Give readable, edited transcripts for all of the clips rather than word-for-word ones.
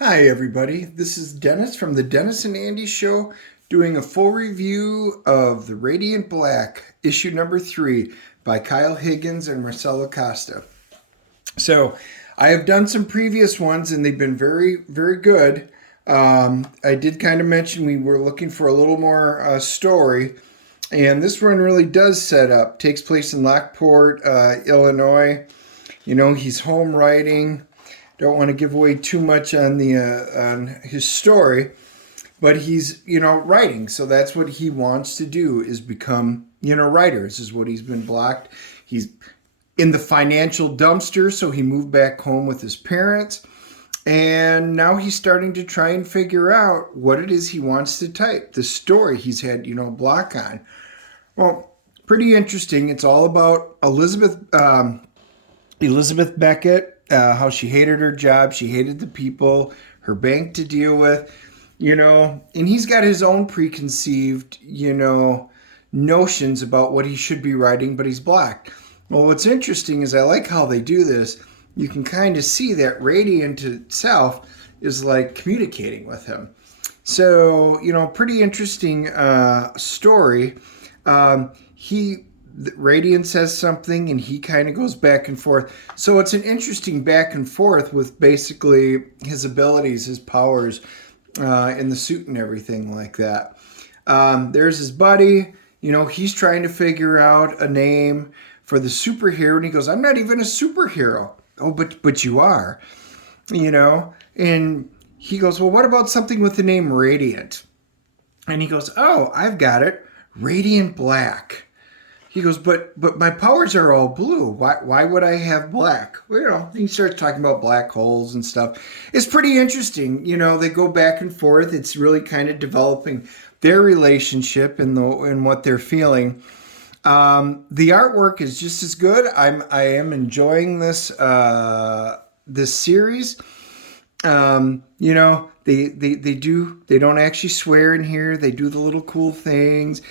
Hi, everybody. This is Dennis from the Dennis and Andy Show doing a full review of The Radiant Black, issue number 3 by Kyle Higgins and Marcelo Costa. So, I have done some previous ones and they've been very, very good. I did kind of mention we were looking for a little more story, and this one really does set up. Takes place in Lockport, Illinois. He's home writing. Don't want to give away too much on the on his story, but he's writing, so that's what he wants to do is become writer. This is what he's been blocked. He's in the financial dumpster, so he moved back home with his parents, and now he's starting to try and figure out what it is he wants to type. The story he's had a block on. Well, pretty interesting. It's all about Elizabeth Beckett, how she hated her job, she hated the people, her bank to deal with, and he's got his own preconceived, notions about what he should be writing, but he's blocked. Well, what's interesting is I like how they do this. You can kind of see that Radiant itself is like communicating with him. So, pretty interesting story. He Radiant says something and he kind of goes back and forth. So it's an interesting back and forth with basically his abilities, his powers in the suit and everything like that. There's his buddy. He's trying to figure out a name for the superhero, and he goes, "I'm not even a superhero." Oh, but you are, And he goes, "Well, what about something with the name Radiant?" And he goes, "Oh, I've got it, Radiant Black." He goes, but my powers are all blue. Why would I have black? Well, he starts talking about black holes and stuff. It's pretty interesting. They go back and forth. It's really kind of developing their relationship and what they're feeling. The artwork is just as good. I am enjoying this series. They don't actually swear in here. They do the little cool things.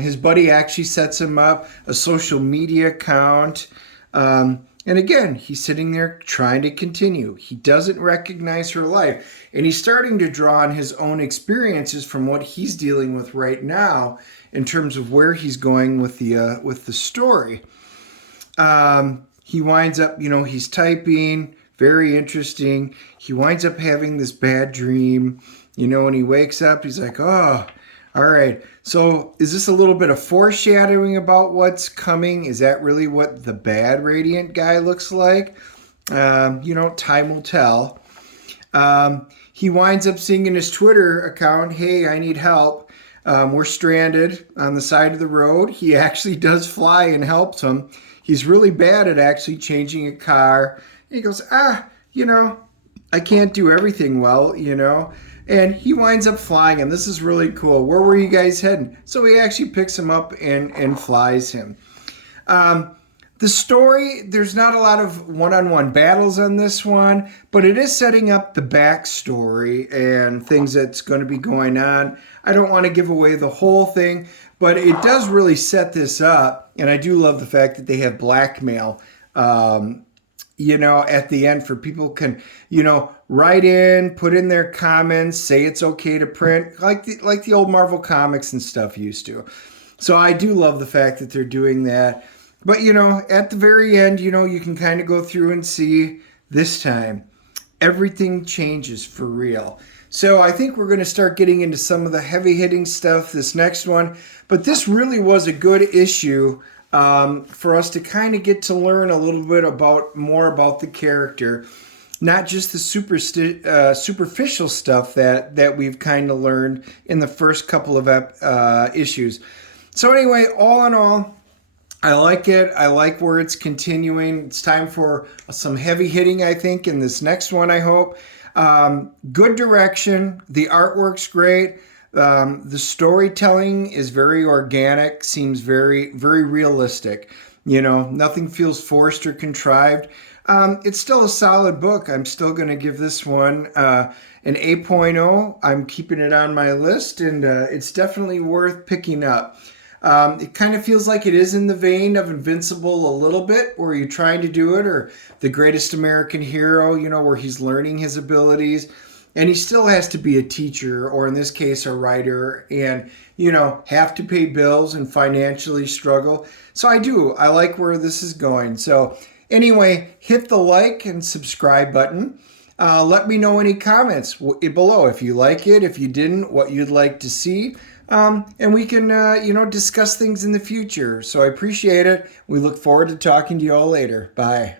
His buddy actually sets him up a social media account. And again, he's sitting there trying to continue. He doesn't recognize her life. And he's starting to draw on his own experiences from what he's dealing with right now in terms of where he's going with the story. He winds up, he's typing. Very interesting. He winds up having this bad dream, and he wakes up. He's like, "Oh, all right. So is this a little bit of foreshadowing about what's coming? Is that really what the bad Radiant guy looks like? Time will tell." He winds up seeing in his Twitter account, "Hey, I need help. We're stranded on the side of the road." He actually does fly and helps him. He's really bad at actually changing a car. He goes, I can't do everything well, And he winds up flying him. This is really cool. Where were you guys heading? So he actually picks him up and flies him. The story, there's not a lot of one-on-one battles on this one, but it is setting up the backstory and things that's going to be going on. I don't want to give away the whole thing, but it does really set this up. And I do love the fact that they have blackmail at the end for people can, write in, put in their comments, say it's okay to print, like the old Marvel comics and stuff used to. So I do love the fact that they're doing that. But, at the very end, you can kind of go through and see this time everything changes for real. So I think we're going to start getting into some of the heavy hitting stuff this next one. But this really was a good issue for us to kind of get to learn a little bit more about the character, not just the superficial stuff that we've kind of learned in the first couple of issues. So anyway, all in all, I like it. I like where it's continuing. It's time for some heavy hitting, I think, in this next one, I hope. Good direction. The artwork's great. The storytelling is very organic, seems very, very realistic. Nothing feels forced or contrived. It's still a solid book. I'm still going to give this one an 8.0. I'm keeping it on my list, and it's definitely worth picking up. It kind of feels like it is in the vein of Invincible a little bit, where you're trying to do it, or The Greatest American Hero, where he's learning his abilities. And he still has to be a teacher, or in this case, a writer, and, have to pay bills and financially struggle. So I like where this is going. So anyway, hit the like and subscribe button. Let me know any comments below if you like it, if you didn't, what you'd like to see. And we can, discuss things in the future. So I appreciate it. We look forward to talking to you all later. Bye.